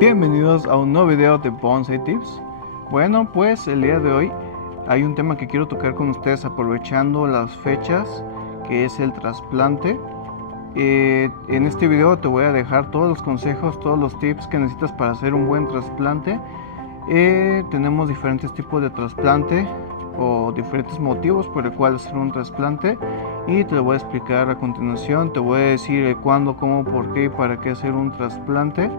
Bienvenidos a un nuevo video de Bonsai Tips. Bueno, pues el día de hoy hay un tema que quiero tocar con ustedes aprovechando las fechas, que es el trasplante. En este video te voy a dejar todos los consejos, todos los tips que necesitas para hacer un buen trasplante. Tenemos diferentes tipos de trasplante o diferentes motivos por el cual hacer un trasplante, y te lo voy a explicar a continuación. Te voy a decir el cuándo, cómo, por qué y para qué hacer un trasplante.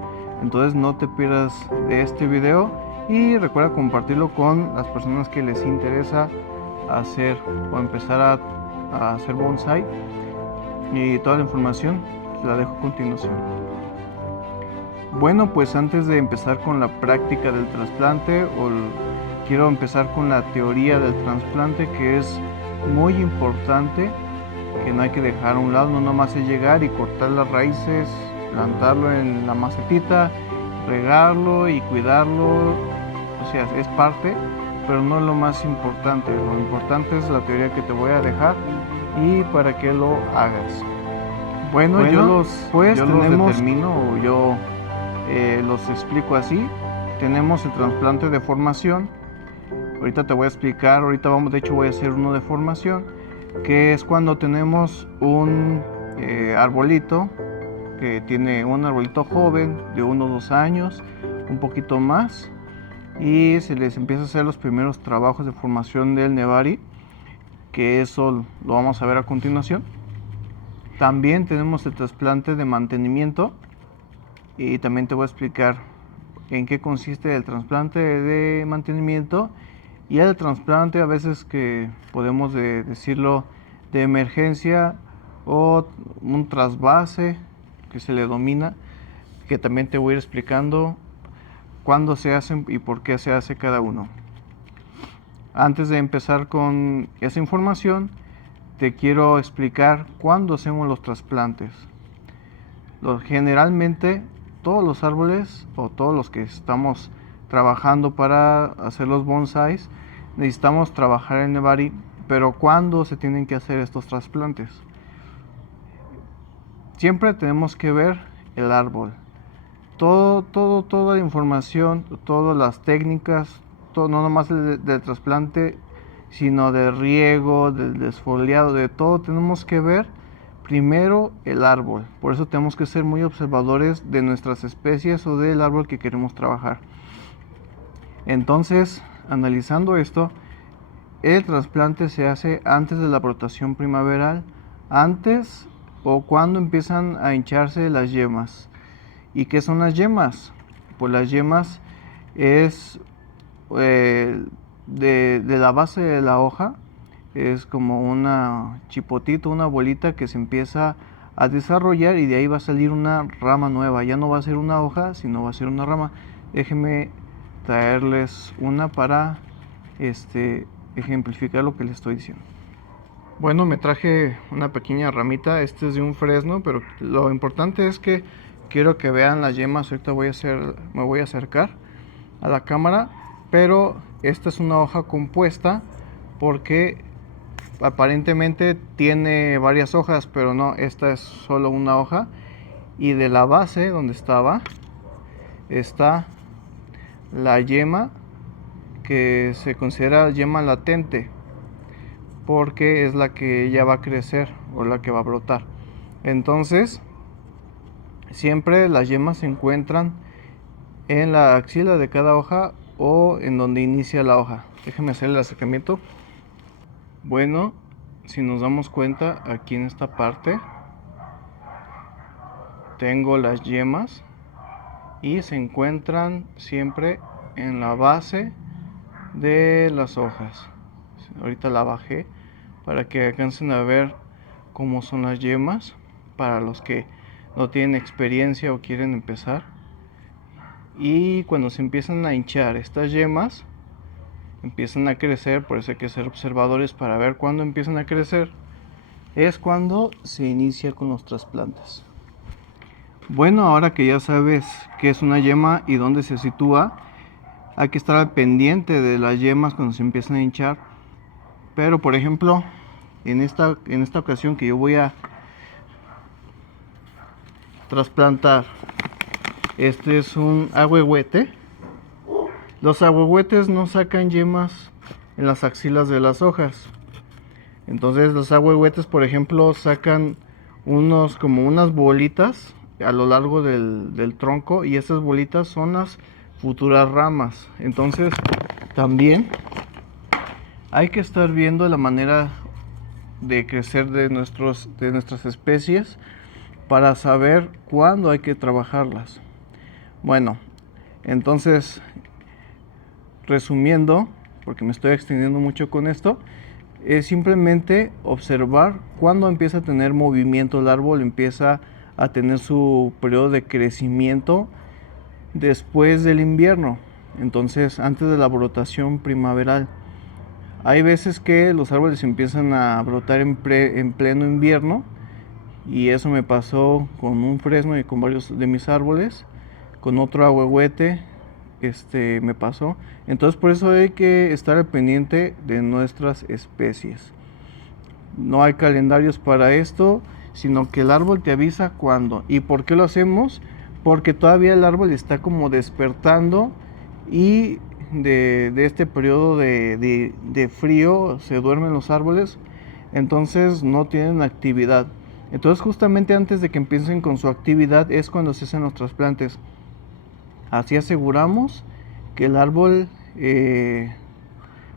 Entonces no te pierdas de este video y recuerda compartirlo con las personas que les interesa hacer o empezar a hacer bonsai, y toda la información la dejo a continuación. Bueno, pues antes de empezar con la práctica del trasplante, quiero empezar con la teoría del trasplante, que es muy importante, que no hay que dejar a un lado. No nomás es llegar y cortar las raíces, plantarlo en la macetita, regarlo y cuidarlo. O sea, es parte, pero no es lo más importante. Lo importante es la teoría que te voy a dejar y para que lo hagas. Bueno, yo los determino, o yo los explico así. Tenemos el trasplante de formación. Ahorita te voy a explicar, de hecho voy a hacer uno de formación, que es cuando tenemos un arbolito, que tiene un arbolito joven de 1 o 2 años, un poquito más, y se les empieza a hacer los primeros trabajos de formación del Nebari, que eso lo vamos a ver a continuación. También tenemos el trasplante de mantenimiento, y también te voy a explicar en qué consiste el trasplante de mantenimiento, y el trasplante a veces que podemos decirlo de emergencia, o un trasvase que se le domina, que también te voy a ir explicando cuándo se hacen y por qué se hace cada uno. Antes de empezar con esa información, te quiero explicar cuándo hacemos los trasplantes. Generalmente todos los árboles, o todos los que estamos trabajando para hacer los bonsais, necesitamos trabajar el Nebari. Pero ¿cuándo se tienen que hacer estos trasplantes? Siempre tenemos que ver el árbol. Toda la información, todas las técnicas, no nomás del trasplante, sino del riego, del desfoliado, de todo, tenemos que ver primero el árbol. Por eso tenemos que ser muy observadores de nuestras especies o del árbol que queremos trabajar. Entonces, analizando esto, el trasplante se hace antes de la brotación primaveral, antes o cuando empiezan a hincharse las yemas. ¿Y qué son las yemas? Pues las yemas es de la base de la hoja, es como una chipotita, una bolita que se empieza a desarrollar, y de ahí va a salir una rama nueva. Ya no va a ser una hoja, sino va a ser una rama. Déjenme traerles una para ejemplificar lo que les estoy diciendo. Bueno, me traje una pequeña ramita. Este es de un fresno, pero lo importante es que quiero que vean las yemas. Ahorita me voy a acercar a la cámara, pero esta es una hoja compuesta, porque aparentemente tiene varias hojas, pero no, esta es solo una hoja. Y de la base donde está la yema, que se considera yema latente, porque es la que ya va a crecer o la que va a brotar. Entonces, siempre las yemas se encuentran en la axila de cada hoja o en donde inicia la hoja. Déjenme hacer el acercamiento. Bueno, si nos damos cuenta, aquí en esta parte tengo las yemas, y se encuentran siempre en la base de las hojas. Ahorita la bajé para que alcancen a ver cómo son las yemas, para los que no tienen experiencia o quieren empezar. Y cuando se empiezan a hinchar estas yemas, empiezan a crecer. Por eso hay que ser observadores para ver cuándo empiezan a crecer. Es cuando se inicia con los trasplantes. Bueno, ahora que ya sabes qué es una yema y dónde se sitúa, hay que estar al pendiente de las yemas cuando se empiezan a hinchar. Pero por ejemplo, en esta ocasión que yo voy a trasplantar Este es un ahuehuete. Los ahuehuetes no sacan yemas en las axilas de las hojas. Entonces los ahuehuetes, por ejemplo, sacan como unas bolitas a lo largo del tronco, y esas bolitas son las futuras ramas. Entonces también hay que estar viendo la manera de crecer de nuestras especies para saber cuándo hay que trabajarlas. Bueno, entonces, resumiendo, porque me estoy extendiendo mucho con esto, es simplemente observar cuándo empieza a tener movimiento el árbol, empieza a tener su periodo de crecimiento después del invierno, entonces antes de la brotación primaveral. Hay veces que los árboles empiezan a brotar en pleno invierno, y eso me pasó con un fresno y con varios de mis árboles. Con otro ahuehuete me pasó. Entonces por eso hay que estar al pendiente de nuestras especies. No hay calendarios para esto, sino que el árbol te avisa cuándo. ¿Y por qué lo hacemos? Porque todavía el árbol está como despertando, y de este periodo de frío se duermen los árboles, entonces no tienen actividad. Entonces justamente antes de que empiecen con su actividad es cuando se hacen los trasplantes. Así aseguramos que el árbol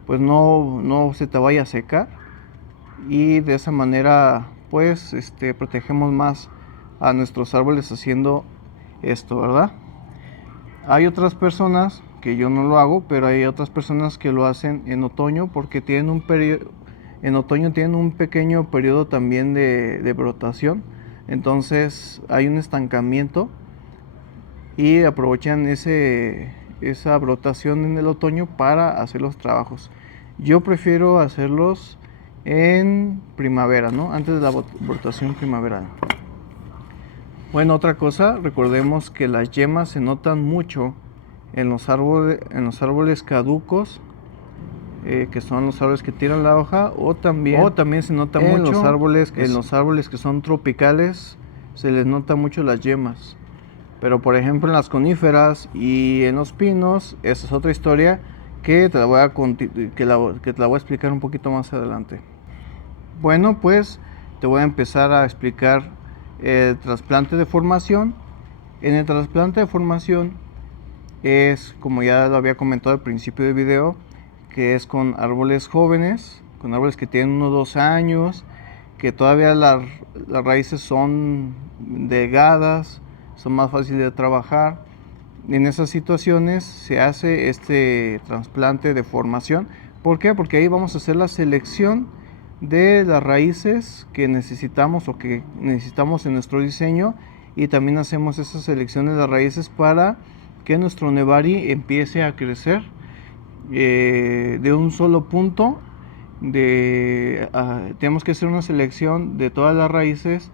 pues no se te vaya a secar, y de esa manera pues protegemos más a nuestros árboles haciendo esto, ¿verdad? Hay otras personas que yo no lo hago, pero hay otras personas que lo hacen en otoño, porque tienen en otoño tienen un pequeño periodo también de brotación, entonces hay un estancamiento y aprovechan esa brotación en el otoño para hacer los trabajos. Yo prefiero hacerlos en primavera, ¿no? Antes de la brotación primaveral. Bueno, otra cosa, recordemos que las yemas se notan mucho en los árboles caducos, que son los árboles que tiran la hoja, o también se nota mucho en los árboles que son tropicales, se les nota mucho las yemas. Pero por ejemplo en las coníferas y en los pinos, esa es otra historia que te la voy a explicar un poquito más adelante. Bueno, pues te voy a empezar a explicar el trasplante de formación. En el trasplante de formación es, como ya lo había comentado al principio del video, que es con árboles jóvenes, con árboles que tienen unos 2 años, que todavía las raíces son delgadas, son más fáciles de trabajar. En esas situaciones se hace este trasplante de formación. ¿Por qué? Porque ahí vamos a hacer la selección de las raíces que necesitamos o que necesitamos en nuestro diseño, y también hacemos esa selección de las raíces para que nuestro Nevari empiece a crecer de un solo punto. Tenemos que hacer una selección de todas las raíces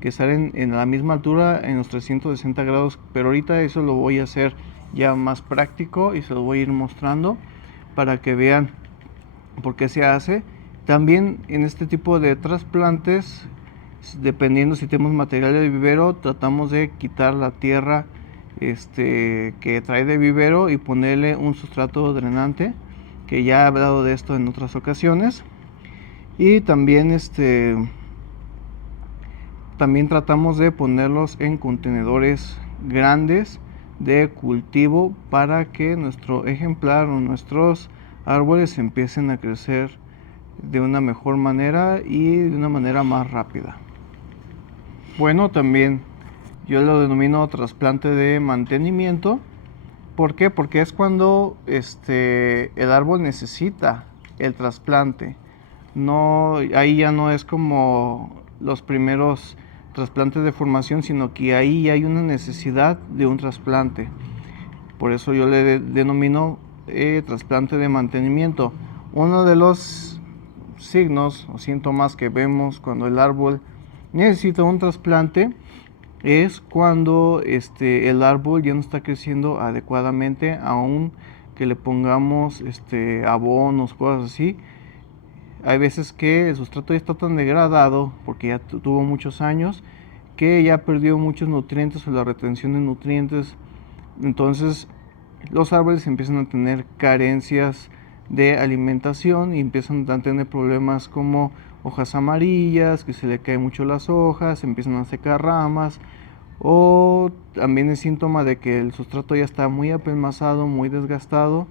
que salen en la misma altura, en los 360 grados, pero ahorita eso lo voy a hacer ya más práctico y se lo voy a ir mostrando para que vean por qué se hace. También en este tipo de trasplantes, dependiendo si tenemos material de vivero, tratamos de quitar la tierra que trae de vivero y ponerle un sustrato drenante, que ya he hablado de esto en otras ocasiones. Y también también tratamos de ponerlos en contenedores grandes de cultivo para que nuestro ejemplar o nuestros árboles empiecen a crecer de una mejor manera y de una manera más rápida. Bueno, también yo lo denomino trasplante de mantenimiento. ¿Por qué? Porque es cuando el árbol necesita el trasplante. No, ahí ya no es como los primeros trasplantes de formación, sino que ahí ya hay una necesidad de un trasplante. Por eso yo le denomino trasplante de mantenimiento. Uno de los signos o síntomas que vemos cuando el árbol necesita un trasplante es cuando el árbol ya no está creciendo adecuadamente, aun que le pongamos abonos, cosas así. Hay veces que el sustrato ya está tan degradado porque ya tuvo muchos años que ya perdió muchos nutrientes o la retención de nutrientes. Entonces los árboles empiezan a tener carencias de alimentación y empiezan a tener problemas como hojas amarillas, que se le caen mucho las hojas, empiezan a secar ramas, o también es síntoma de que el sustrato ya está muy apelmazado, muy desgastado,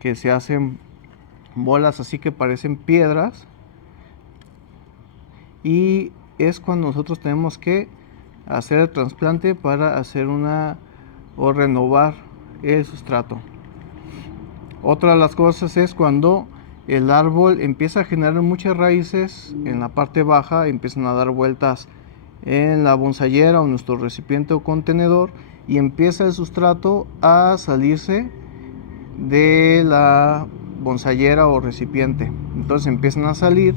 que se hacen bolas así que parecen piedras, y es cuando nosotros tenemos que hacer el trasplante para hacer o renovar el sustrato. Otra de las cosas es cuando el árbol empieza a generar muchas raíces en la parte baja, empiezan a dar vueltas en la bonsallera o nuestro recipiente o contenedor, y empieza el sustrato a salirse de la bonsallera o recipiente. Entonces empiezan a salir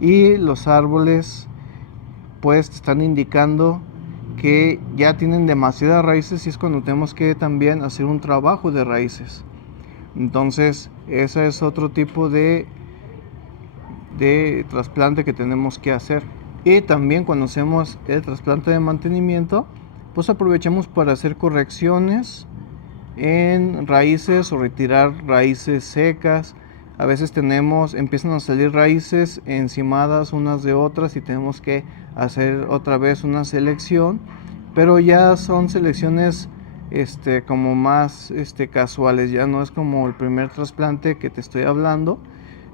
y los árboles pues están indicando que ya tienen demasiadas raíces, y es cuando tenemos que también hacer un trabajo de raíces. Entonces ese es otro tipo de trasplante que tenemos que hacer. Y también cuando hacemos el trasplante de mantenimiento, pues aprovechamos para hacer correcciones en raíces o retirar raíces secas. A veces empiezan a salir raíces encimadas unas de otras y tenemos que hacer otra vez una selección, pero ya son selecciones como más casuales, ya no es como el primer trasplante que te estoy hablando,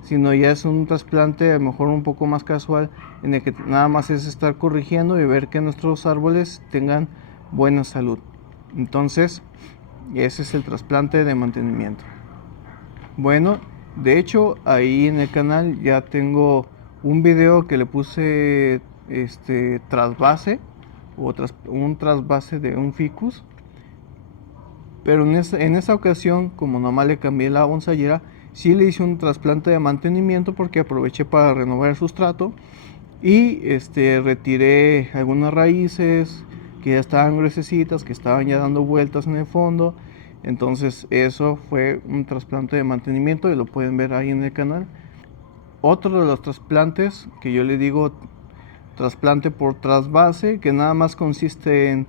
sino ya es un trasplante a lo mejor un poco más casual, en el que nada más es estar corrigiendo y ver que nuestros árboles tengan buena salud. Entonces ese es el trasplante de mantenimiento. Bueno, de hecho ahí en el canal ya tengo un video que le puse trasvase o un trasvase de un ficus, pero en esa ocasión, como nomás le cambié la bonsallera, sí le hice un trasplante de mantenimiento porque aproveché para renovar el sustrato y retiré algunas raíces que ya estaban gruesecitas, que estaban ya dando vueltas en el fondo. Entonces eso fue un trasplante de mantenimiento y lo pueden ver ahí en el canal. Otro de los trasplantes que yo le digo trasplante por trasvase, que nada más consiste en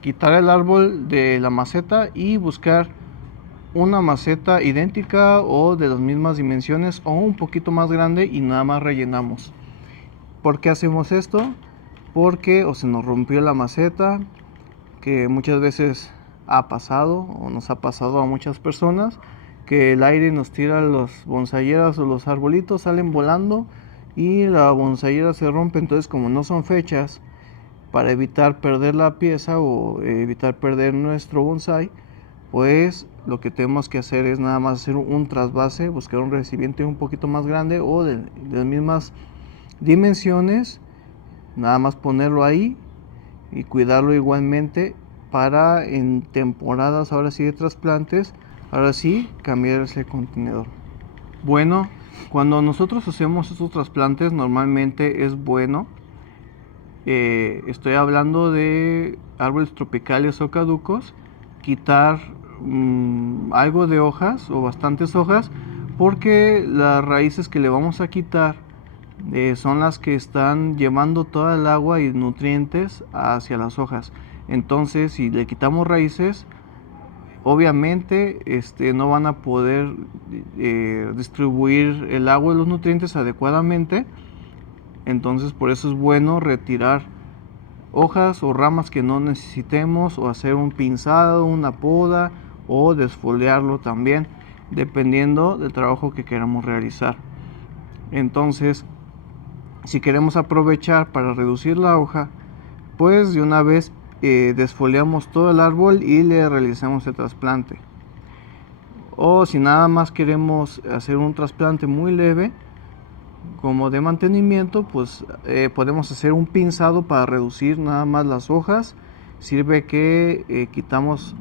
quitar el árbol de la maceta y buscar una maceta idéntica o de las mismas dimensiones o un poquito más grande, y nada más rellenamos. ¿Por qué hacemos esto? Porque o se nos rompió la maceta, que muchas veces ha pasado o nos ha pasado a muchas personas, que el aire nos tira los bonsayeras o los arbolitos, salen volando y la bonsallera se rompe. Entonces, como no son fechas para evitar perder la pieza o evitar perder nuestro bonsai, pues lo que tenemos que hacer es nada más hacer un trasvase, buscar un recipiente un poquito más grande o de las mismas dimensiones, nada más ponerlo ahí y cuidarlo igualmente para en temporadas ahora sí de trasplantes, ahora sí cambiar ese contenedor. Bueno, cuando nosotros hacemos estos trasplantes normalmente es bueno, estoy hablando de árboles tropicales o caducos, quitar algo de hojas o bastantes hojas, porque las raíces que le vamos a quitar son las que están llevando toda el agua y nutrientes hacia las hojas. Entonces, si le quitamos raíces, obviamente no van a poder distribuir el agua y los nutrientes adecuadamente. Entonces, por eso es bueno retirar hojas o ramas que no necesitemos, o hacer un pinzado, una poda, o desfoliarlo también, dependiendo del trabajo que queramos realizar. Entonces, si queremos aprovechar para reducir la hoja, pues de una vez desfoliamos todo el árbol y le realizamos el trasplante. O si nada más queremos hacer un trasplante muy leve como de mantenimiento, pues podemos hacer un pinzado para reducir nada más las hojas. Sirve que quitamos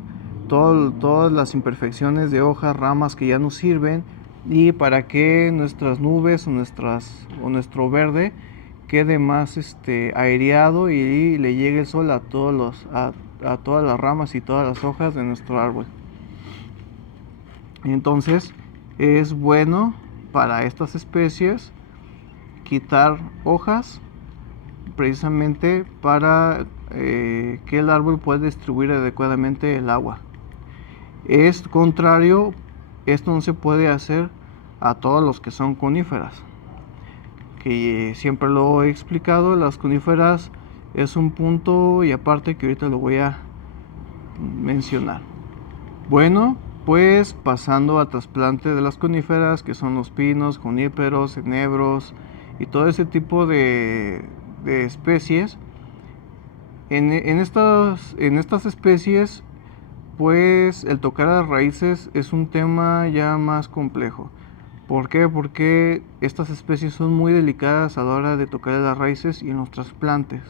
todas las imperfecciones de hojas, ramas que ya no sirven, y para que nuestras nubes o nuestro verde quede más aireado y le llegue el sol a todas las ramas y todas las hojas de nuestro árbol. Entonces es bueno para estas especies quitar hojas precisamente para que el árbol pueda distribuir adecuadamente el agua. Es contrario, esto no se puede hacer a todos los que son coníferas, que siempre lo he explicado. Las coníferas es un punto y aparte que ahorita lo voy a mencionar. Bueno, pues pasando al trasplante de las coníferas, que son los pinos, juníperos, enebros y todo ese tipo de especies. En estas especies, pues el tocar las raíces es un tema ya más complejo. ¿Por qué? Porque estas especies son muy delicadas a la hora de tocar las raíces y en los trasplantes.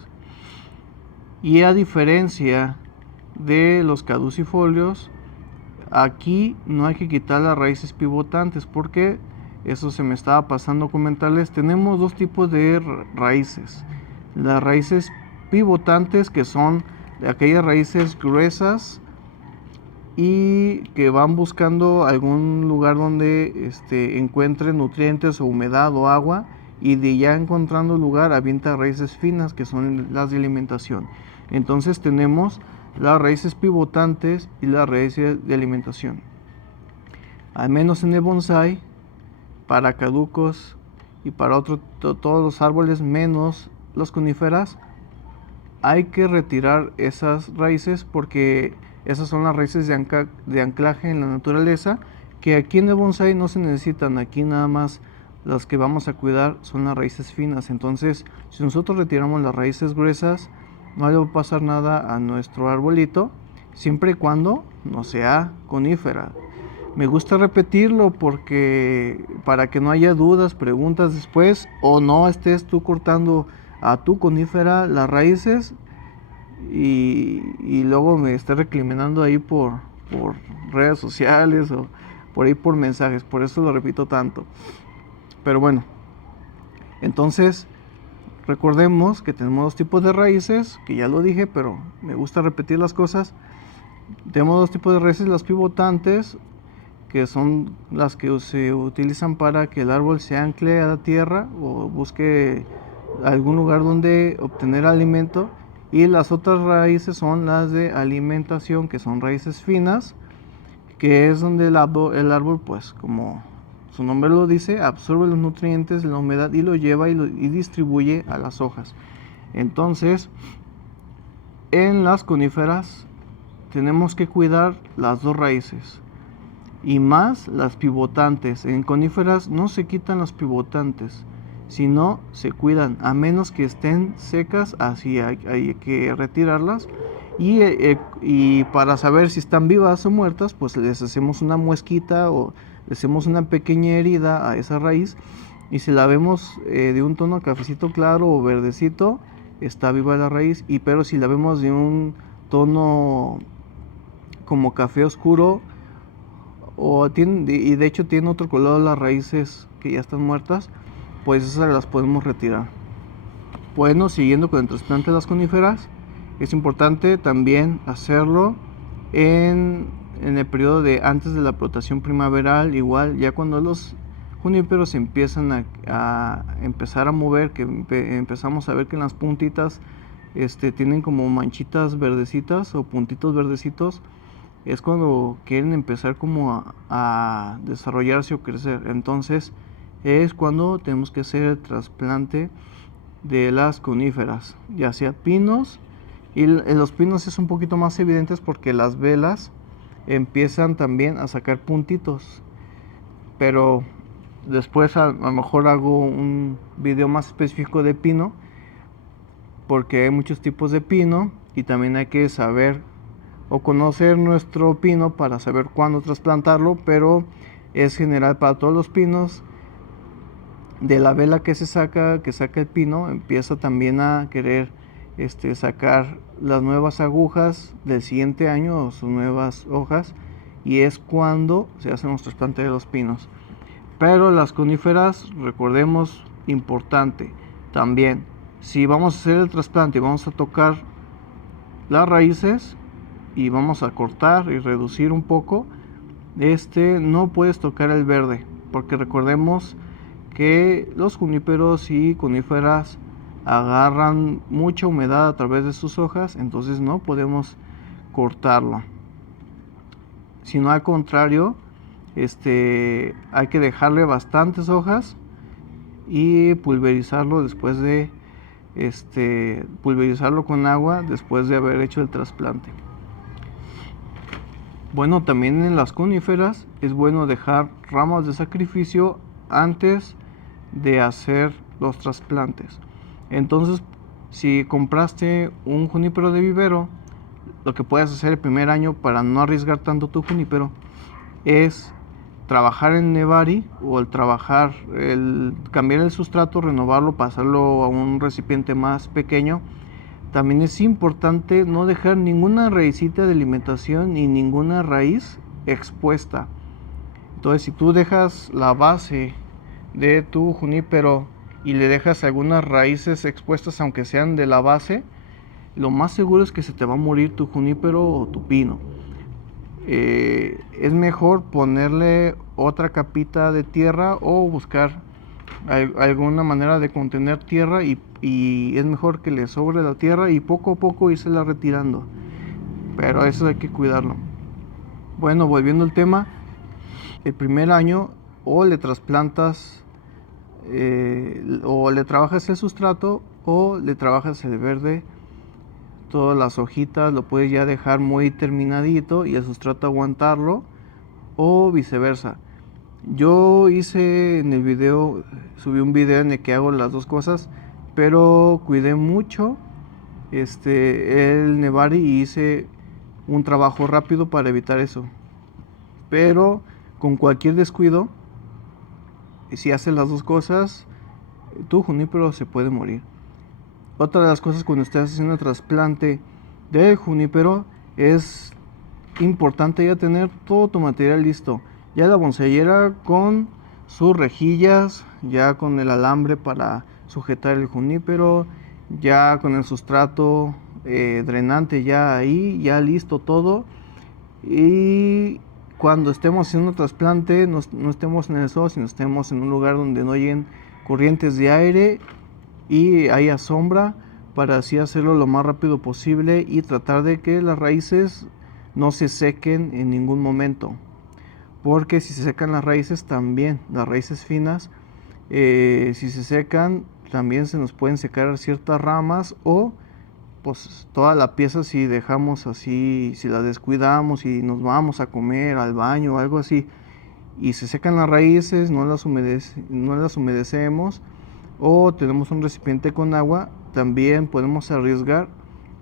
Y a diferencia de los caducifolios, aquí no hay que quitar las raíces pivotantes, porque eso se me estaba pasando a comentarles. Tenemos dos tipos de raíces. Las raíces pivotantes, que son aquellas raíces gruesas y que van buscando algún lugar donde encuentren nutrientes o humedad o agua, y de ya encontrando lugar avienta raíces finas, que son las de alimentación. Entonces tenemos las raíces pivotantes y las raíces de alimentación. Al menos en el bonsai, para caducos y para todos los árboles menos las coníferas, hay que retirar esas raíces, porque esas son las raíces de anclaje en la naturaleza, que aquí en el bonsai no se necesitan. Aquí nada más las que vamos a cuidar son las raíces finas. Entonces, si nosotros retiramos las raíces gruesas, no le va a pasar nada a nuestro arbolito, siempre y cuando no sea conífera. Me gusta repetirlo porque para que no haya dudas, preguntas después, o no estés tú cortando a tu conífera las raíces y luego me esté recriminando ahí por redes sociales o por ahí por mensajes. Por eso lo repito tanto. Pero bueno, entonces recordemos que tenemos dos tipos de raíces, que ya lo dije, pero me gusta repetir las cosas. Tenemos dos tipos de raíces: las pivotantes, que son las que se utilizan para que el árbol se ancle a la tierra o busque algún lugar donde obtener alimento, y las otras raíces son las de alimentación, que son raíces finas, que es donde el árbol, pues como su nombre lo dice, absorbe los nutrientes, la humedad, y lo lleva y distribuye a las hojas. Entonces, en las coníferas tenemos que cuidar las dos raíces, y más las pivotantes. En coníferas no se quitan las pivotantes, sino se cuidan, a menos que estén secas. Así hay que retirarlas, y para saber si están vivas o muertas, pues les hacemos una muesquita o le hacemos una pequeña herida a esa raíz, y si la vemos de un tono cafecito claro o verdecito, está viva la raíz. Pero si la vemos de un tono como café oscuro, y de hecho tiene otro color las raíces que ya están muertas, pues esas las podemos retirar. Bueno, siguiendo con el trasplante de las coníferas, es importante también hacerlo en el periodo de antes de la flotación primaveral. Igual, ya cuando los juníperos empiezan a empezar a mover, que empezamos a ver que en las puntitas tienen como manchitas verdecitas o puntitos verdecitos, es cuando quieren empezar como a desarrollarse o crecer. Entonces es cuando tenemos que hacer el trasplante de las coníferas, ya sea pinos. Y en los pinos es un poquito más evidente porque las velas empiezan también a sacar puntitos, pero después a lo mejor hago un video más específico de pino, porque hay muchos tipos de pino y también hay que saber o conocer nuestro pino para saber cuándo trasplantarlo. Pero es general para todos los pinos. De la vela que saca el pino, empieza también a querer sacar las nuevas agujas del siguiente año o sus nuevas hojas, y es cuando se hacen los trasplantes de los pinos. Pero las coníferas, recordemos, importante también, si vamos a hacer el trasplante y vamos a tocar las raíces y vamos a cortar y reducir un poco, no puedes tocar el verde, porque recordemos que los juníperos y coníferas agarran mucha humedad a través de sus hojas, entonces no podemos cortarlo, sino al contrario, hay que dejarle bastantes hojas y pulverizarlo después de pulverizarlo con agua después de haber hecho el trasplante. Bueno, también en las coníferas es bueno dejar ramas de sacrificio antes de hacer los trasplantes. Entonces, si compraste un junípero de vivero, lo que puedes hacer el primer año para no arriesgar tanto tu junípero es trabajar en Nebari, o el cambiar el sustrato, renovarlo, pasarlo a un recipiente más pequeño. También es importante no dejar ninguna raicita de alimentación ni ninguna raíz expuesta. Entonces, si tú dejas la base de tu junípero y le dejas algunas raíces expuestas, aunque sean de la base, lo más seguro es que se te va a morir tu junípero o tu pino. Es mejor ponerle otra capita de tierra o buscar alguna manera de contener tierra, y es mejor que le sobre la tierra y poco a poco irse retirando, pero eso hay que cuidarlo. Bueno, volviendo al tema, el primer año o le trasplantas o le trabajas el sustrato o le trabajas el verde. Todas las hojitas lo puedes ya dejar muy terminadito y el sustrato aguantarlo, o viceversa. Yo hice en el video, subí un video en el que hago las dos cosas, pero cuidé mucho el Nebari y hice un trabajo rápido para evitar eso. Pero con cualquier descuido, si haces las dos cosas, tu junípero se puede morir. Otra de las cosas cuando estés haciendo el trasplante del junípero es importante ya tener todo tu material listo. Ya la bonsallera con sus rejillas, ya con el alambre para sujetar el junípero, ya con el sustrato drenante ya ahí, ya listo todo. Y cuando estemos haciendo un trasplante, no estemos en el sol, sino estemos en un lugar donde no lleguen corrientes de aire y haya sombra, para así hacerlo lo más rápido posible y tratar de que las raíces no se sequen en ningún momento, porque si se secan las raíces también, las raíces finas, si se secan también se nos pueden secar ciertas ramas, o pues toda la pieza si dejamos así, si la descuidamos y nos vamos a comer al baño o algo así y se secan las raíces, no las humedecemos o tenemos un recipiente con agua, también podemos arriesgar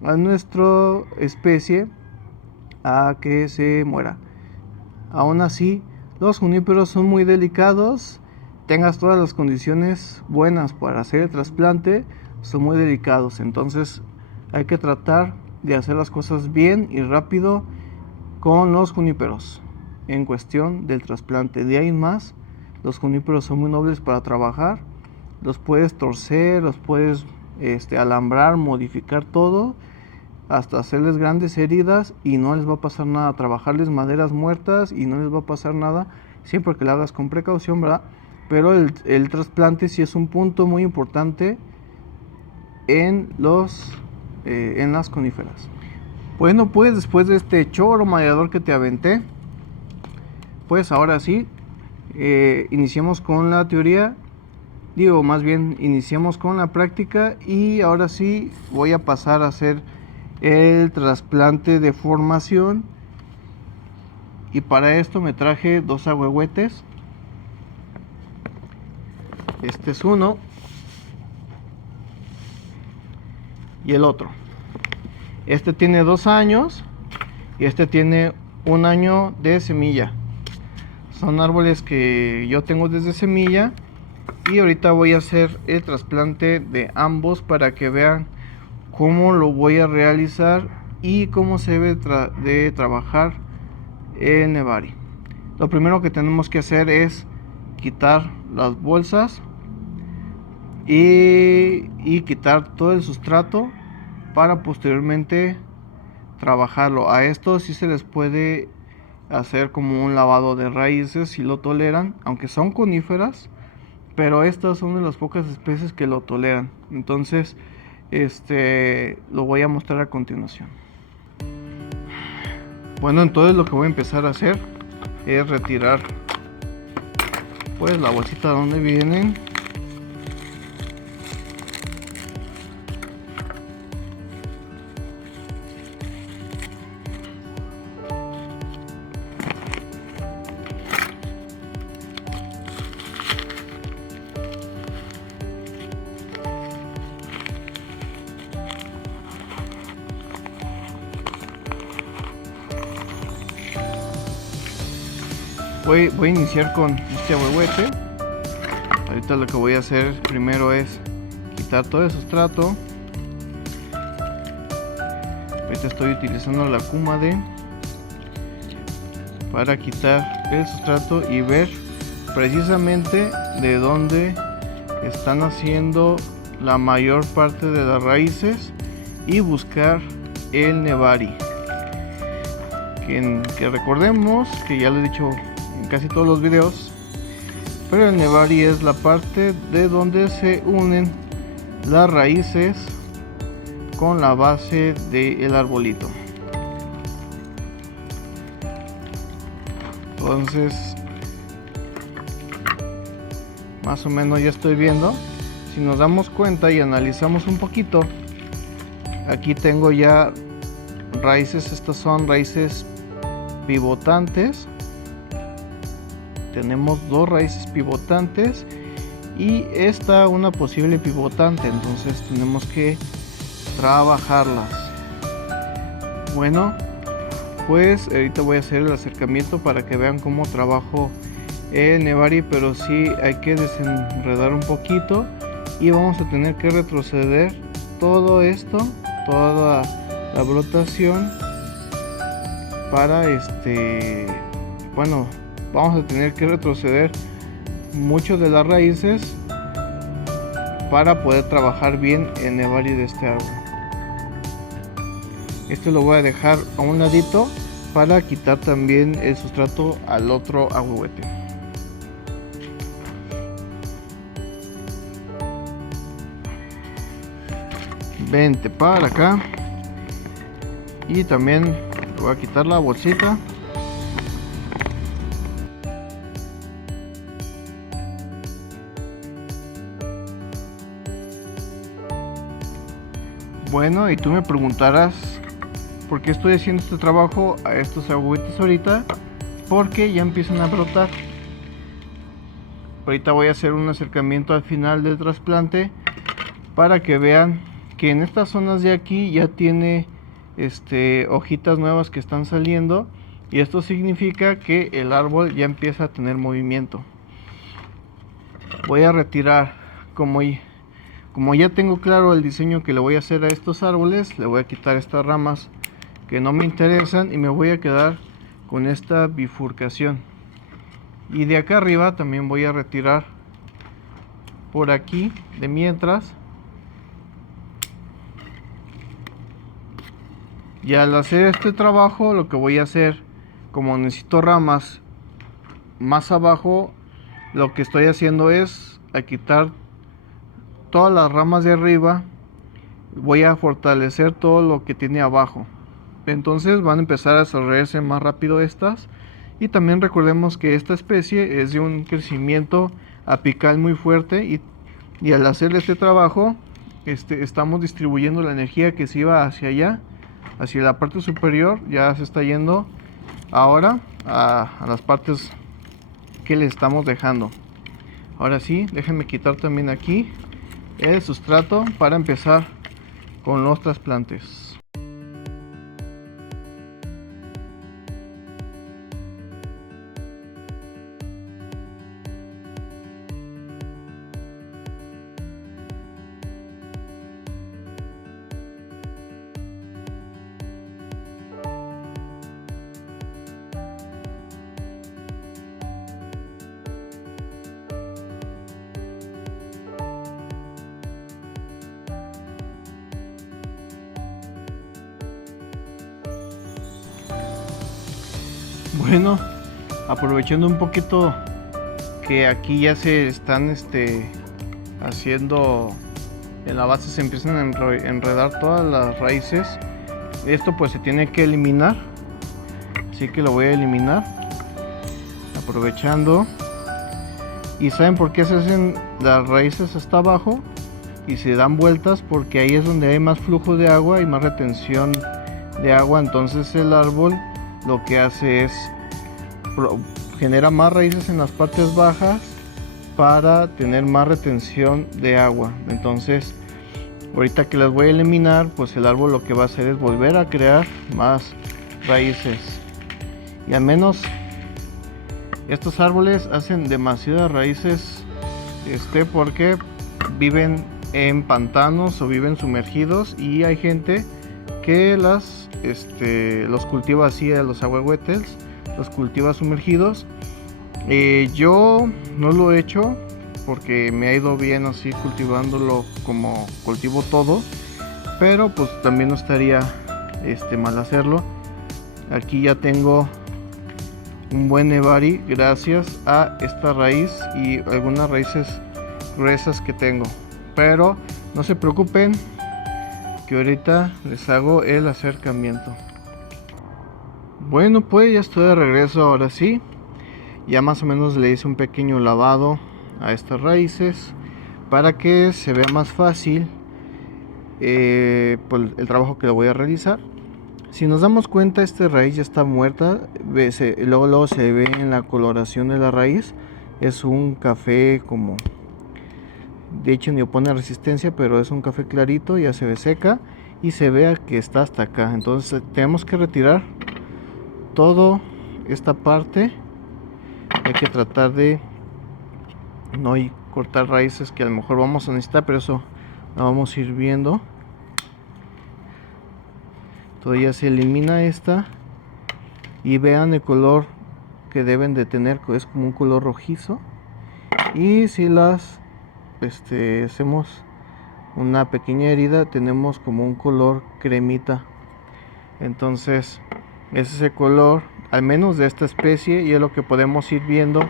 a nuestra especie a que se muera. Aún así, los juníperos son muy delicados, tengas todas las condiciones buenas para hacer el trasplante, son muy delicados, entonces hay que tratar de hacer las cosas bien y rápido con los juníperos en cuestión del trasplante. De ahí en más, los juníperos son muy nobles para trabajar, los puedes torcer, los puedes alambrar, modificar todo, hasta hacerles grandes heridas y no les va a pasar nada, trabajarles maderas muertas y no les va a pasar nada, siempre que lo hagas con precaución, ¿verdad? Pero el trasplante sí es un punto muy importante en las coníferas. Bueno, pues después de este choro mareador que te aventé, pues ahora sí, iniciemos con la teoría. Más bien iniciamos con la práctica, y ahora sí voy a pasar a hacer el trasplante de formación. Y para esto me traje dos ahuehuetes. Este es uno y el otro. Este tiene 2 años y este tiene 1 año de semilla. Son árboles que yo tengo desde semilla, y ahorita voy a hacer el trasplante de ambos para que vean cómo lo voy a realizar y cómo se debe de trabajar el Nebari. Lo primero que tenemos que hacer es quitar las bolsas y quitar todo el sustrato para posteriormente trabajarlo. A esto sí se les puede hacer como un lavado de raíces si lo toleran, aunque son coníferas, pero estas son de las pocas especies que lo toleran. Entonces lo voy a mostrar a continuación. Bueno, entonces lo que voy a empezar a hacer es retirar pues la bolsita donde vienen. Voy a iniciar con este ahuehuete. Ahorita lo que voy a hacer primero es quitar todo el sustrato. Ahorita estoy utilizando la Kumade para quitar el sustrato y ver precisamente de dónde están haciendo la mayor parte de las raíces y buscar el Nebari. Que recordemos que ya lo he dicho en casi todos los videos, pero el Nebari es la parte de donde se unen las raíces con la base del arbolito. Entonces más o menos ya estoy viendo. Si nos damos cuenta y analizamos un poquito, aquí tengo ya raíces. Estas son raíces pivotantes. Tenemos dos raíces pivotantes y esta una posible pivotante, entonces tenemos que trabajarlas. Bueno, pues ahorita voy a hacer el acercamiento para que vean cómo trabajo el Nebari, pero sí hay que desenredar un poquito y vamos a tener que retroceder todo esto, toda la brotación para bueno, vamos a tener que retroceder mucho de las raíces para poder trabajar bien el Nebari de este árbol. Este lo voy a dejar a un ladito para quitar también el sustrato al otro ahuehuete. Vente para acá y también voy a quitar la bolsita. Bueno, y tú me preguntarás por qué estoy haciendo este trabajo a estos ahuehuetes ahorita, porque ya empiezan a brotar. Ahorita voy a hacer un acercamiento al final del trasplante para que vean que en estas zonas de aquí ya tiene hojitas nuevas que están saliendo, y esto significa que el árbol ya empieza a tener movimiento. Voy a retirar, como ya tengo claro el diseño que le voy a hacer a estos árboles, le voy a quitar estas ramas que no me interesan y me voy a quedar con esta bifurcación. Y de acá arriba también voy a retirar por aquí de mientras. Y al hacer este trabajo, lo que voy a hacer, como necesito ramas más abajo, lo que estoy haciendo es a quitar todas las ramas de arriba. Voy a fortalecer todo lo que tiene abajo. Entonces van a empezar a desarrollarse más rápido estas. Y también recordemos que esta especie es de un crecimiento apical muy fuerte, y al hacer este trabajo estamos distribuyendo la energía que se iba hacia allá, hacia la parte superior, ya se está yendo ahora a las partes que le estamos dejando. Ahora sí, déjenme quitar también aquí el sustrato para empezar con los trasplantes. Bueno, aprovechando un poquito que aquí ya se están haciendo, en la base se empiezan a enredar todas las raíces. Esto pues se tiene que eliminar, así que lo voy a eliminar aprovechando. ¿Y saben por qué se hacen las raíces hasta abajo y se dan vueltas? Porque ahí es donde hay más flujo de agua y más retención de agua. Entonces el árbol lo que hace es genera más raíces en las partes bajas para tener más retención de agua. Entonces ahorita que las voy a eliminar, pues el árbol lo que va a hacer es volver a crear más raíces. Y al menos estos árboles hacen demasiadas raíces porque viven en pantanos o viven sumergidos, y hay gente que los cultiva así, a los ahuehuetels los cultiva sumergidos. Yo no lo he hecho porque me ha ido bien así cultivándolo como cultivo todo, pero pues también no estaría mal hacerlo. Aquí ya tengo un buen nebari gracias a esta raíz y algunas raíces gruesas que tengo, pero no se preocupen que ahorita les hago el acercamiento. Bueno, pues ya estoy de regreso. Ahora sí, ya más o menos le hice un pequeño lavado a estas raíces para que se vea más fácil pues, el trabajo que le voy a realizar. Si nos damos cuenta, esta raíz ya está muerta. Luego se ve en la coloración de la raíz. Es un café como... De hecho ni opone resistencia, pero es un café clarito. Ya se ve seca y se ve que está hasta acá. Entonces tenemos que retirar toda esta parte. Hay que tratar de no cortar raíces que a lo mejor vamos a necesitar, pero eso lo vamos a ir viendo. Todavía se elimina esta y vean el color que deben de tener, es como un color rojizo. Y si las hacemos una pequeña herida, tenemos como un color cremita. Entonces ese es el color, al menos de esta especie, y es lo que podemos ir viendo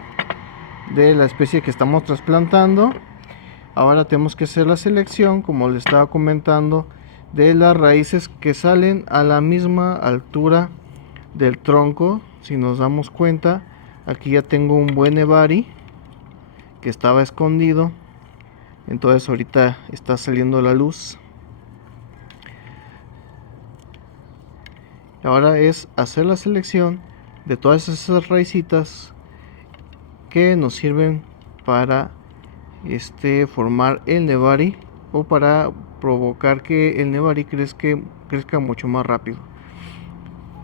de la especie que estamos trasplantando. Ahora tenemos que hacer la selección, como les estaba comentando, de las raíces que salen a la misma altura del tronco. Si nos damos cuenta, aquí ya tengo un buen nebari que estaba escondido, entonces ahorita está saliendo la luz. Ahora es hacer la selección de todas esas raícitas que nos sirven para formar el nebari, o para provocar que el nebari crezca mucho más rápido.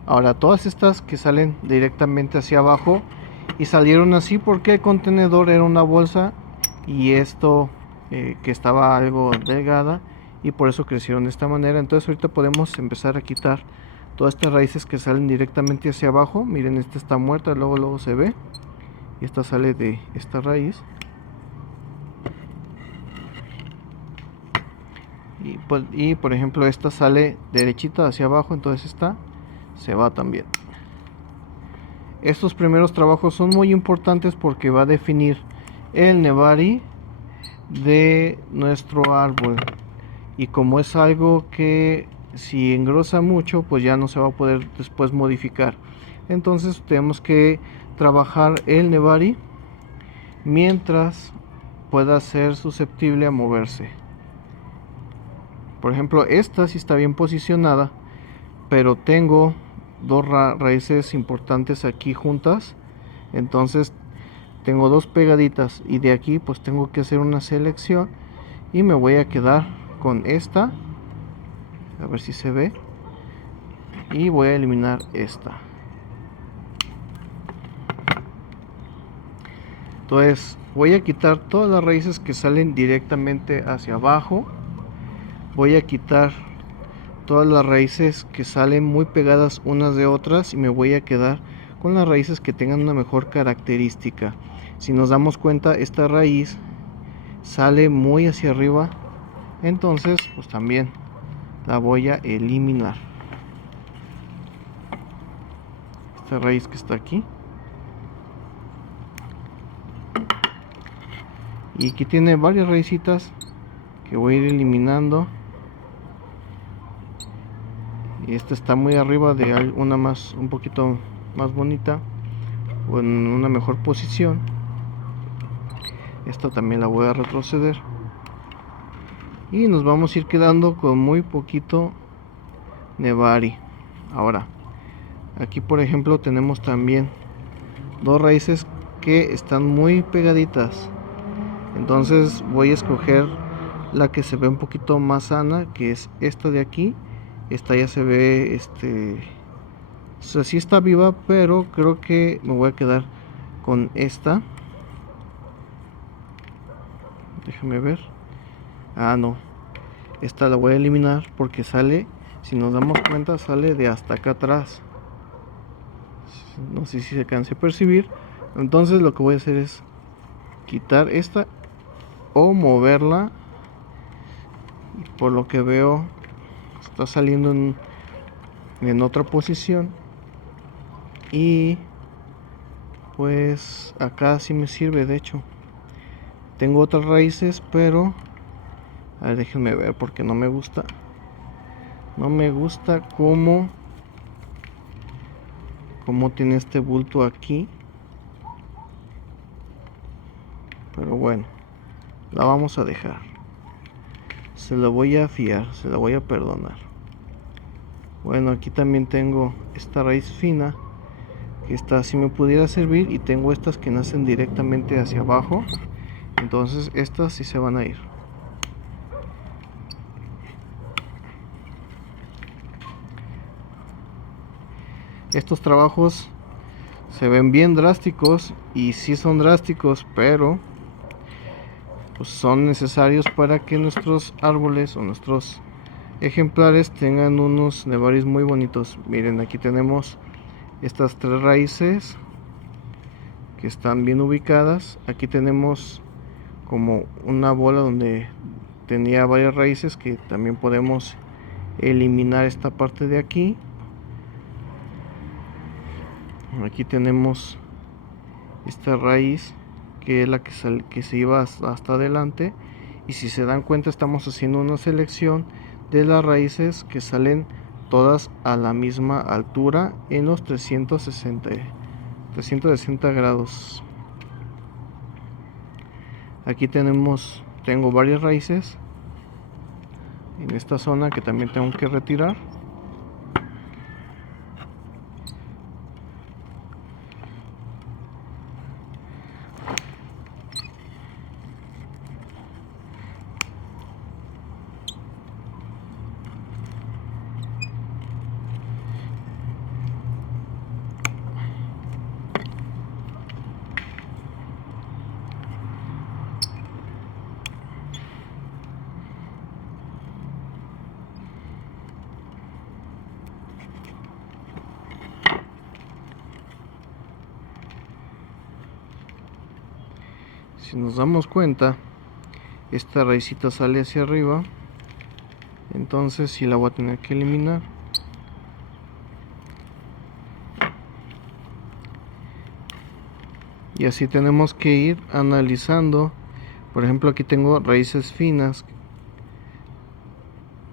Ahora todas estas que salen directamente hacia abajo, y salieron así porque el contenedor era una bolsa y esto que estaba algo delgada, y por eso crecieron de esta manera. Entonces ahorita podemos empezar a quitar todas estas raíces que salen directamente hacia abajo. Miren, esta está muerta, luego se ve, y esta sale de esta raíz. Y por ejemplo esta sale derechita hacia abajo, entonces esta se va también. Estos primeros trabajos son muy importantes porque va a definir el nebari de nuestro árbol, y como es algo que si engrosa mucho pues ya no se va a poder después modificar, entonces tenemos que trabajar el nebari mientras pueda ser susceptible a moverse. Por ejemplo, esta sí está bien posicionada, pero tengo dos raíces importantes aquí juntas, entonces tengo dos pegaditas, y de aquí pues tengo que hacer una selección, y me voy a quedar con esta, a ver si se ve, y voy a eliminar esta. Entonces voy a quitar todas las raíces que salen directamente hacia abajo. Voy a quitar todas las raíces que salen muy pegadas unas de otras, y me voy a quedar con las raíces que tengan una mejor característica. Si nos damos cuenta, esta raíz sale muy hacia arriba, entonces pues también la voy a eliminar. Esta raíz que está aquí, Y aquí tiene varias raicitas que voy a ir eliminando. Y esta está muy arriba de una más, un poquito más bonita o en una mejor posición. Esta también la voy a retroceder. Y nos vamos a ir quedando con muy poquito Nebari. Ahora, aquí por ejemplo tenemos también dos raíces que están muy pegaditas. Entonces voy a escoger la que se ve un poquito más sana, que es esta de aquí. Esta ya se ve, o sea, sí está viva, pero creo que me voy a quedar con esta. Déjame ver. Ah, no. Esta la voy a eliminar porque sale, si nos damos cuenta, sale de hasta acá atrás. No sé si se alcance a percibir. Entonces lo que voy a hacer es quitar esta o moverla. Y por lo que veo, está saliendo en otra posición. Y pues acá sí me sirve, de hecho. Tengo otras raíces, pero a ver, déjenme ver porque no me gusta. No me gusta cómo tiene este bulto aquí. Pero bueno, la vamos a dejar. Se la voy a fiar, se la voy a perdonar. Bueno, aquí también tengo esta raíz fina, que esta sí me pudiera servir, y tengo estas que nacen directamente hacia abajo. Entonces estas sí se van a ir. Estos trabajos se ven bien drásticos, y sí son drásticos, pero pues son necesarios para que nuestros árboles o nuestros ejemplares tengan unos nevaris muy bonitos. Miren, aquí tenemos estas tres raíces que están bien ubicadas. Aquí tenemos como una bola donde tenía varias raíces, que también podemos eliminar esta parte de aquí. Aquí tenemos esta raíz que es la que se iba hasta adelante, y si se dan cuenta estamos haciendo una selección de las raíces que salen todas a la misma altura en los 360 grados. Aquí tengo varias raíces en esta zona que también tengo que retirar. Si nos damos cuenta, esta raicita sale hacia arriba, entonces sí la voy a tener que eliminar. Y así tenemos que ir analizando. Por ejemplo, aquí tengo raíces finas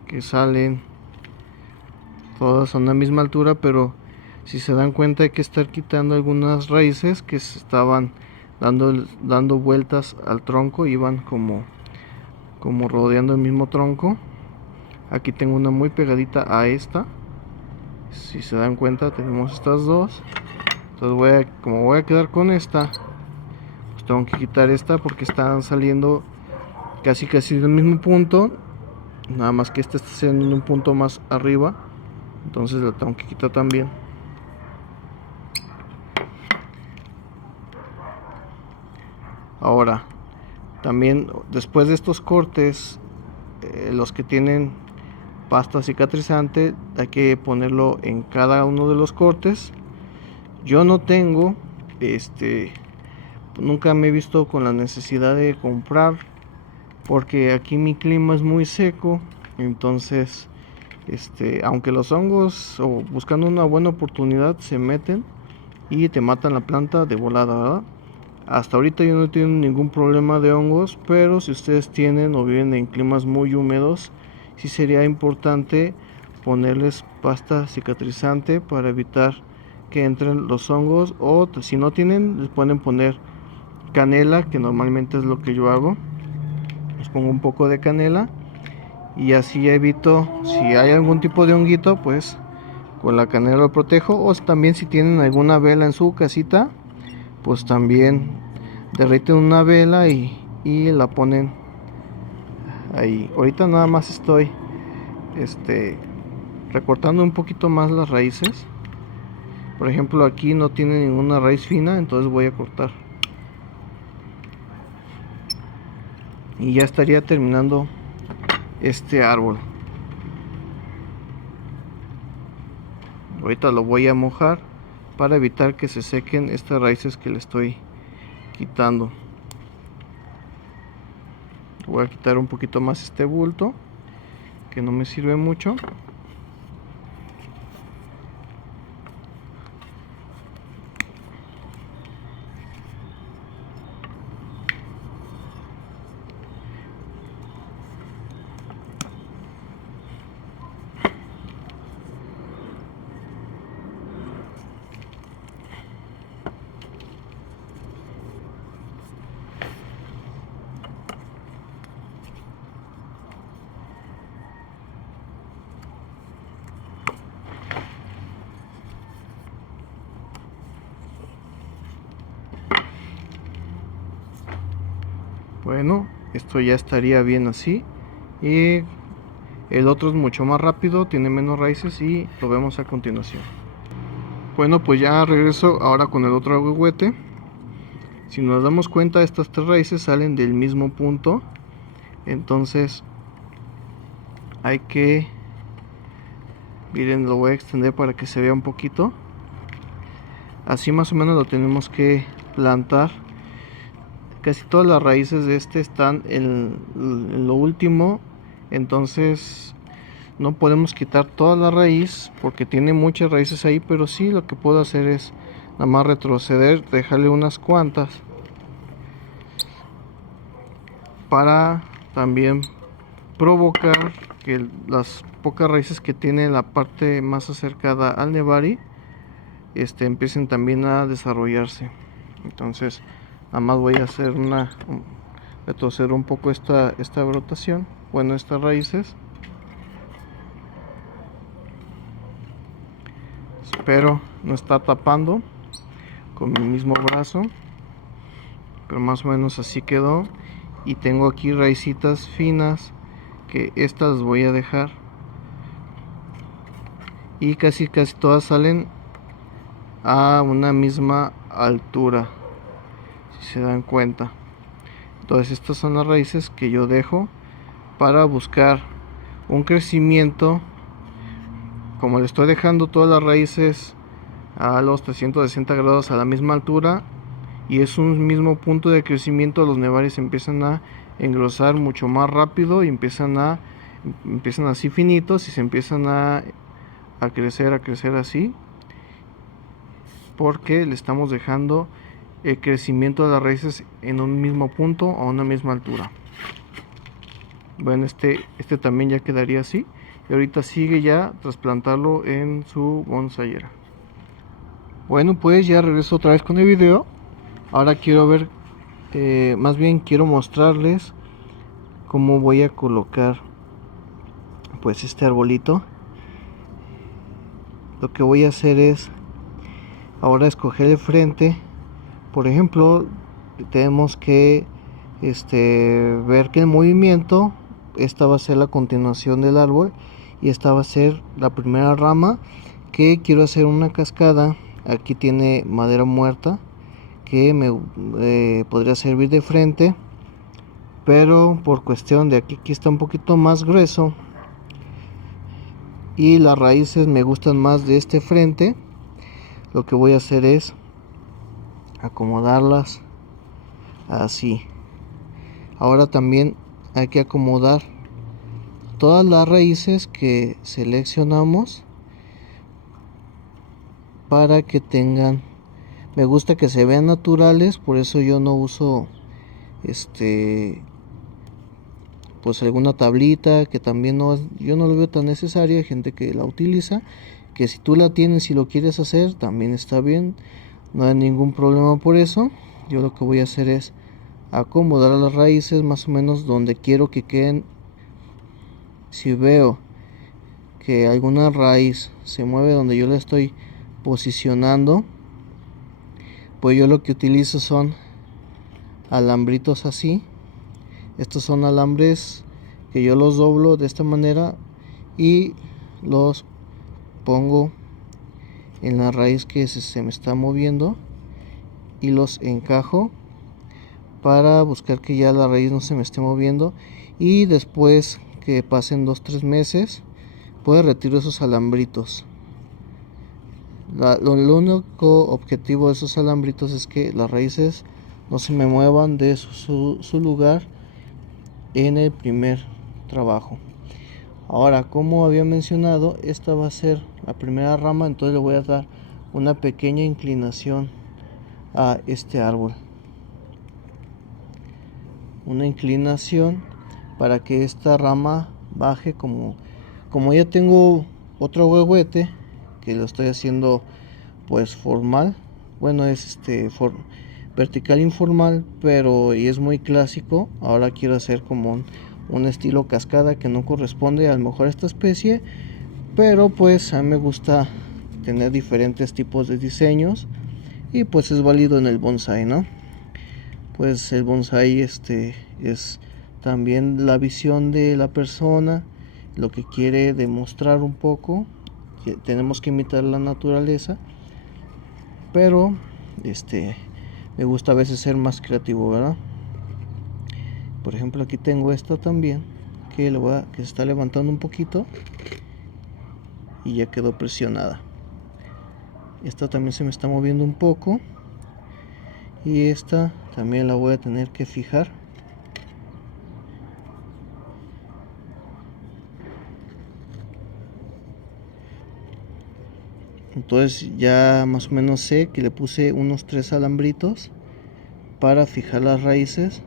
que salen todas a una misma altura, pero si se dan cuenta hay que estar quitando algunas raíces que se estaban dando vueltas al tronco, iban como rodeando el mismo tronco. Aquí tengo una muy pegadita a esta. Si se dan cuenta tenemos estas dos. Entonces como voy a quedar con esta, pues tengo que quitar esta porque están saliendo casi del mismo punto, nada más que esta está saliendo en un punto más arriba, entonces la tengo que quitar también. Ahora también, después de estos cortes, los que tienen pasta cicatrizante hay que ponerlo en cada uno de los cortes. Yo no tengo, nunca me he visto con la necesidad de comprar, porque aquí mi clima es muy seco. Entonces aunque los hongos, o buscando una buena oportunidad, se meten y te matan la planta de volada, ¿verdad? Hasta ahorita yo no he tenido ningún problema de hongos, pero si ustedes tienen o viven en climas muy húmedos, sí sería importante ponerles pasta cicatrizante para evitar que entren los hongos, o si no tienen les pueden poner canela, que normalmente es lo que yo hago. Les pongo un poco de canela y así evito, si hay algún tipo de honguito, pues con la canela lo protejo. O también si tienen alguna vela en su casita, pues también derriten una vela y la ponen ahí. Ahorita nada más estoy recortando un poquito más las raíces. Por ejemplo, aquí no tiene ninguna raíz fina, entonces voy a cortar. Y ya estaría terminando este árbol. Ahorita lo voy a mojar para evitar que se sequen estas raíces que le estoy quitando. Voy a quitar un poquito más este bulto que no me sirve mucho. Bueno, esto ya estaría bien así. Y el otro es mucho más rápido, tiene menos raíces y lo vemos a continuación. Bueno, pues ya regreso ahora con el otro agüehuete. Si nos damos cuenta, estas tres raíces salen del mismo punto. Entonces hay que... Miren, lo voy a extender para que se vea un poquito. Así más o menos lo tenemos que plantar. Casi todas las raíces de este están en lo último. Entonces no podemos quitar toda la raíz porque tiene muchas raíces ahí, pero sí lo que puedo hacer es nada más retroceder, dejarle unas cuantas para también provocar que las pocas raíces que tiene la parte más acercada al nevari empiecen también a desarrollarse. Entonces nada más voy a hacer retroceder un poco esta brotación, bueno, estas raíces. Espero no estar tapando con mi mismo brazo, pero más o menos así quedó. Y tengo aquí raicitas finas que estas las voy a dejar, y casi todas salen a una misma altura, si se dan cuenta. Entonces estas son las raíces que yo dejo para buscar un crecimiento. Como le estoy dejando todas las raíces a los 360 grados a la misma altura y es un mismo punto de crecimiento, los nevaris empiezan a engrosar mucho más rápido y empiezan así finitos y se empiezan a crecer así, porque le estamos dejando el crecimiento de las raíces en un mismo punto a una misma altura. Bueno, este también ya quedaría así. Y ahorita sigue ya trasplantarlo en su bonsaiera. Bueno, pues ya regreso otra vez con el video. Ahora quiero ver, más bien quiero mostrarles cómo voy a colocar pues este arbolito. Lo que voy a hacer es ahora escoger el frente. Por ejemplo, tenemos que ver que el movimiento, esta va a ser la continuación del árbol y esta va a ser la primera rama, que quiero hacer una cascada. Aquí tiene madera muerta que me podría servir de frente, pero por cuestión de aquí está un poquito más grueso y las raíces me gustan más de este frente. Lo que voy a hacer es acomodarlas así. Ahora también hay que acomodar todas las raíces que seleccionamos para que tengan Me gusta que se vean naturales, por eso yo no uso pues alguna tablita, que también yo no lo veo tan necesaria. Hay gente que la utiliza, que si tú la tienes y lo quieres hacer también está bien, no hay ningún problema por eso. Yo lo que voy a hacer es acomodar las raíces más o menos donde quiero que queden. Si veo que alguna raíz se mueve donde yo la estoy posicionando, pues yo lo que utilizo son alambritos así. Estos son alambres que yo los doblo de esta manera y los pongo en la raíz que se me está moviendo y los encajo para buscar que ya la raíz no se me esté moviendo. Y después que pasen 2-3 meses, pues retiro esos alambritos. Lo único objetivo de esos alambritos es que las raíces no se me muevan de su lugar en el primer trabajo. Ahora, como había mencionado, esta va a ser la primera rama, entonces le voy a dar una pequeña inclinación a este árbol. Una inclinación para que esta rama baje. Como ya tengo otro huehuete que lo estoy haciendo pues formal, bueno, es vertical informal, pero y es muy clásico. Ahora quiero hacer como un estilo cascada que no corresponde a lo mejor a esta especie, pero pues a mí me gusta tener diferentes tipos de diseños y pues es válido en el bonsai, ¿no? Pues el bonsai es también la visión de la persona, lo que quiere demostrar un poco. Que tenemos que imitar la naturaleza, pero me gusta a veces ser más creativo, ¿verdad? Por ejemplo, aquí tengo esta también que se está levantando un poquito y ya quedó presionada. Esta también se me está moviendo un poco y esta también la voy a tener que fijar. Entonces ya más o menos sé que le puse unos 3 alambritos para fijar las raíces,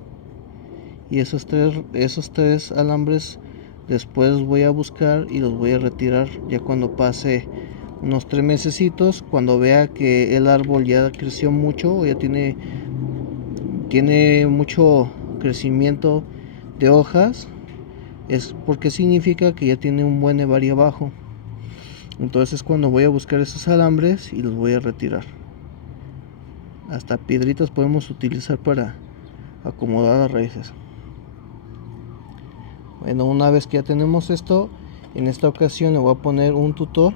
y esos tres alambres después voy a buscar y los voy a retirar ya cuando pase unos 3 mesecitos, cuando vea que el árbol ya creció mucho o ya tiene mucho crecimiento de hojas. Es porque significa que ya tiene un buen nevari abajo. Entonces cuando voy a buscar esos alambres y los voy a retirar. Hasta piedritas podemos utilizar para acomodar las raíces. Bueno, una vez que ya tenemos esto, en esta ocasión le voy a poner un tutor.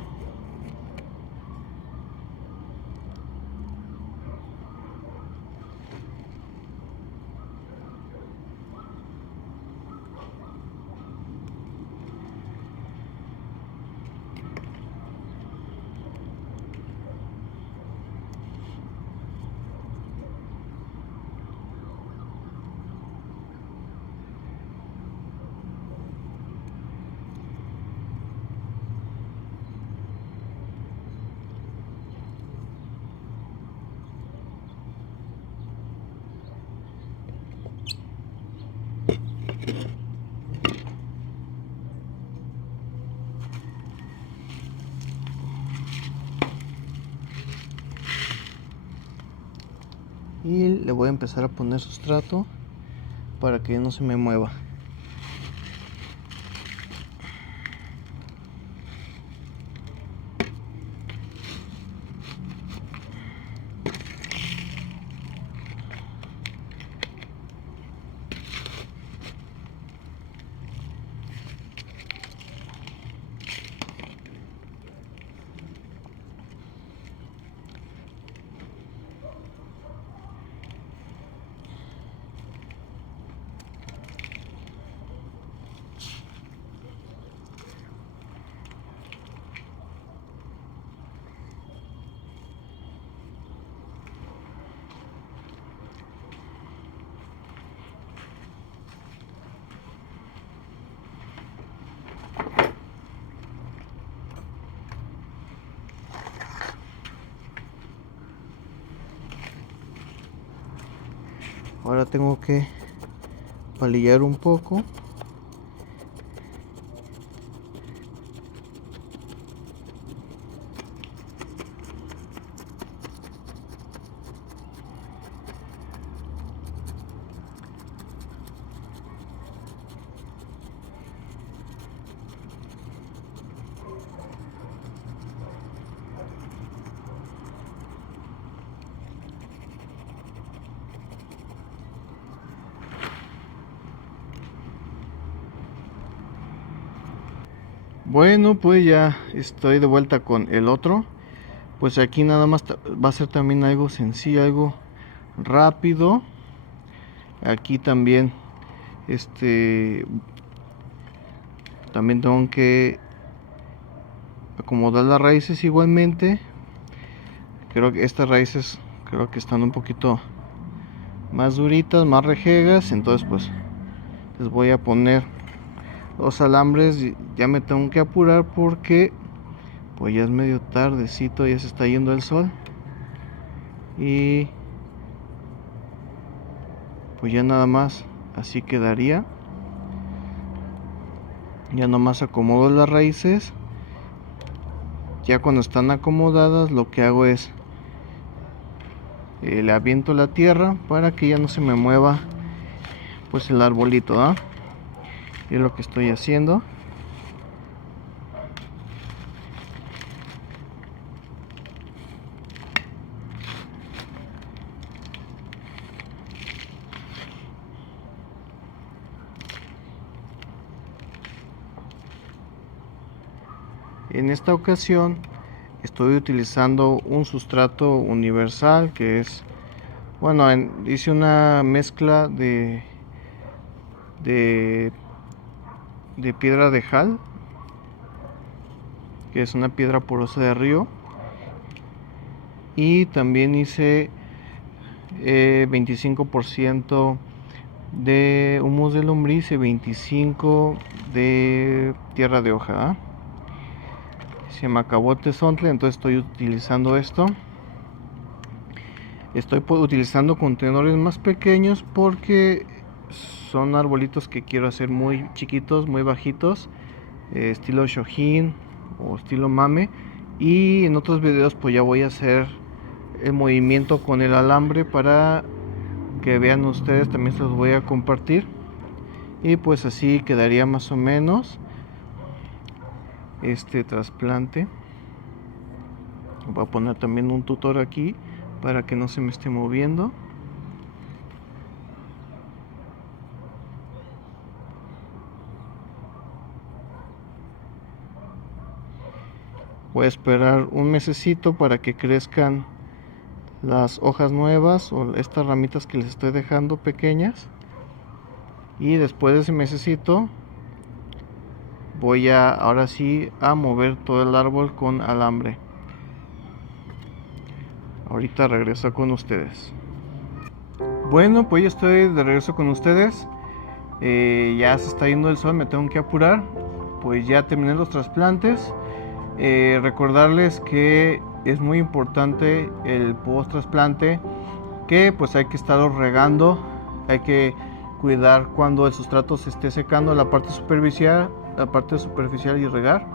Y le voy a empezar a poner sustrato para que no se me mueva. Ahora tengo que palillar un poco. Bueno, pues ya estoy de vuelta con el otro. Pues aquí nada más va a ser también algo sencillo, algo rápido. Aquí también también tengo que acomodar las raíces igualmente. Creo que estas raíces están un poquito más duritas, más rejegas, entonces pues les voy a poner los alambres. Ya me tengo que apurar porque pues ya es medio tardecito, ya se está yendo el sol y pues ya nada más así quedaría. Ya nomás acomodo las raíces. Ya cuando están acomodadas lo que hago es le aviento la tierra para que ya no se me mueva pues el arbolito, ¿eh? Y es lo que estoy haciendo. En esta ocasión estoy utilizando un sustrato universal que es, bueno, hice una mezcla de, de piedra de jal, que es una piedra porosa de río, y también hice 25% de humus de lombriz y 25 de tierra de hoja, ¿eh? Se me acabó el tezontle, entonces estoy utilizando esto. Estoy utilizando contenedores más pequeños porque son arbolitos que quiero hacer muy chiquitos, muy bajitos, estilo Shohin o estilo Mame. Y en otros videos pues ya voy a hacer el movimiento con el alambre para que vean ustedes, también se los voy a compartir. Y pues así quedaría más o menos este trasplante. Voy a poner también un tutor aquí para que no se me esté moviendo. Voy a esperar un mesecito para que crezcan las hojas nuevas o estas ramitas que les estoy dejando pequeñas, y después de ese mesecito voy a ahora sí a mover todo el árbol con alambre. Ahorita regreso con ustedes. Bueno, pues ya estoy de regreso con ustedes. Ya se está yendo el sol, me tengo que apurar. Pues ya terminé los trasplantes. Recordarles que es muy importante el post trasplante, que pues hay que estarlo regando, hay que cuidar cuando el sustrato se esté secando la parte superficial y regar,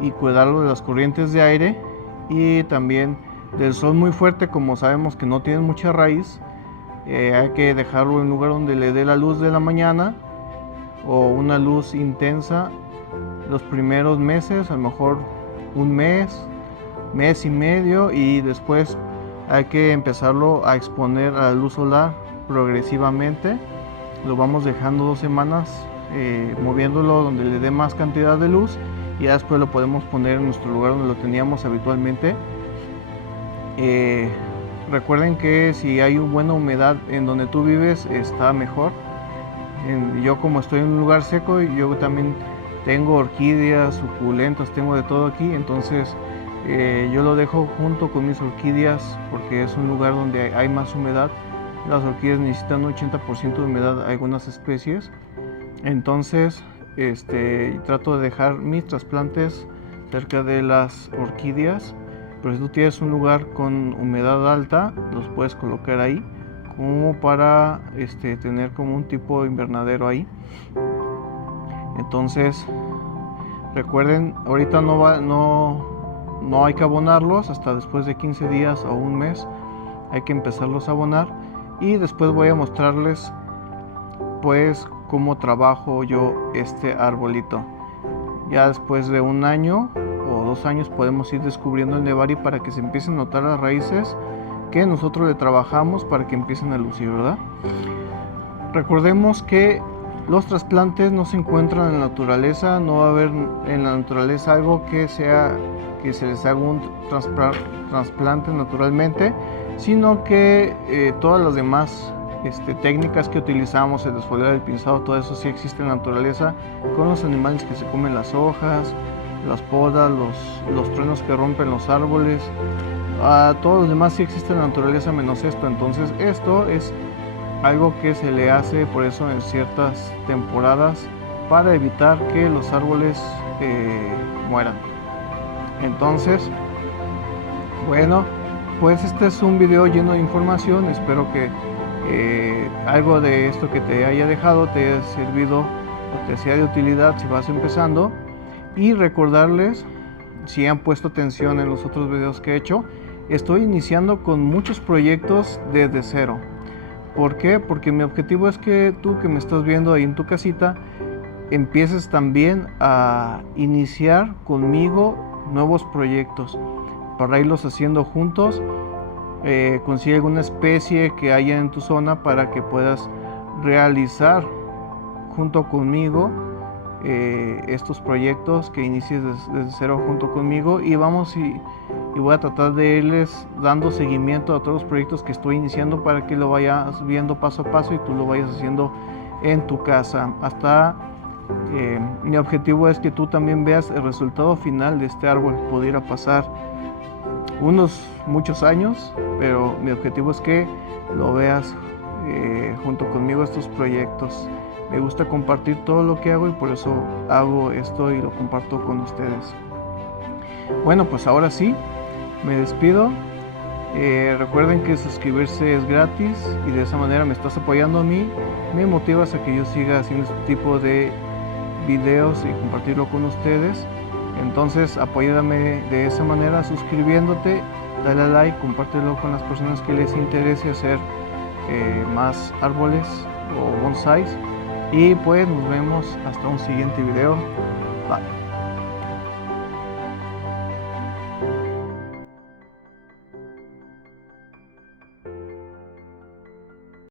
y cuidarlo de las corrientes de aire y también del sol muy fuerte. Como sabemos que no tiene mucha raíz, hay que dejarlo en un lugar donde le dé la luz de la mañana o una luz intensa los primeros meses, a lo mejor un mes, mes y medio, y después hay que empezarlo a exponer a la luz solar progresivamente. Lo vamos dejando 2 semanas, moviéndolo donde le dé más cantidad de luz, y ya después lo podemos poner en nuestro lugar donde lo teníamos habitualmente. Recuerden que si hay buena humedad en donde tú vives, está mejor. Yo, como estoy en un lugar seco, yo también tengo orquídeas, suculentas, tengo de todo aquí, entonces yo lo dejo junto con mis orquídeas porque es un lugar donde hay más humedad. Las orquídeas necesitan 80% de humedad, algunas especies. Entonces trato de dejar mis trasplantes cerca de las orquídeas, pero si tú tienes un lugar con humedad alta, los puedes colocar ahí como para tener como un tipo de invernadero ahí. Entonces recuerden, ahorita no hay que abonarlos hasta después de 15 días o un mes. Hay que empezarlos a abonar, y después voy a mostrarles pues cómo trabajo yo este arbolito. Ya después de un año o 2 años podemos ir descubriendo el Nevari para que se empiecen a notar las raíces que nosotros le trabajamos para que empiecen a lucir, ¿verdad? Recordemos que los trasplantes no se encuentran en la naturaleza. No va a haber en la naturaleza algo que se les haga un trasplante naturalmente, sino que todas las demás técnicas que utilizamos, el desfoliar, el pinzado, todo eso sí existe en la naturaleza, con los animales que se comen las hojas, las podas, los truenos que rompen los árboles. Todos los demás sí existen en la naturaleza menos esto. Entonces esto es algo que se le hace por eso en ciertas temporadas, para evitar que los árboles mueran. Entonces, bueno, pues este es un video lleno de información. Espero que algo de esto que te haya dejado te haya servido o te sea de utilidad si vas empezando. Y recordarles, si han puesto atención en los otros videos que he hecho, estoy iniciando con muchos proyectos desde cero. ¿Por qué? Porque mi objetivo es que tú que me estás viendo ahí en tu casita empieces también a iniciar conmigo nuevos proyectos para irlos haciendo juntos. Consigue alguna especie que haya en tu zona para que puedas realizar junto conmigo estos proyectos, que inicies desde cero junto conmigo, y vamos y voy a tratar de irles dando seguimiento a todos los proyectos que estoy iniciando para que lo vayas viendo paso a paso y tú lo vayas haciendo en tu casa. Hasta mi objetivo es que tú también veas el resultado final de este árbol. Pudiera pasar muchos años, pero mi objetivo es que lo veas junto conmigo estos proyectos. Me gusta compartir todo lo que hago y por eso hago esto y lo comparto con ustedes. Bueno, pues ahora sí, me despido. Recuerden que suscribirse es gratis y de esa manera me estás apoyando a mí, me motivas a que yo siga haciendo este tipo de videos y compartirlo con ustedes. Entonces apóyame de esa manera suscribiéndote, dale a like, compártelo con las personas que les interese hacer más árboles o bonsáis. Y pues nos vemos hasta un siguiente video. Bye.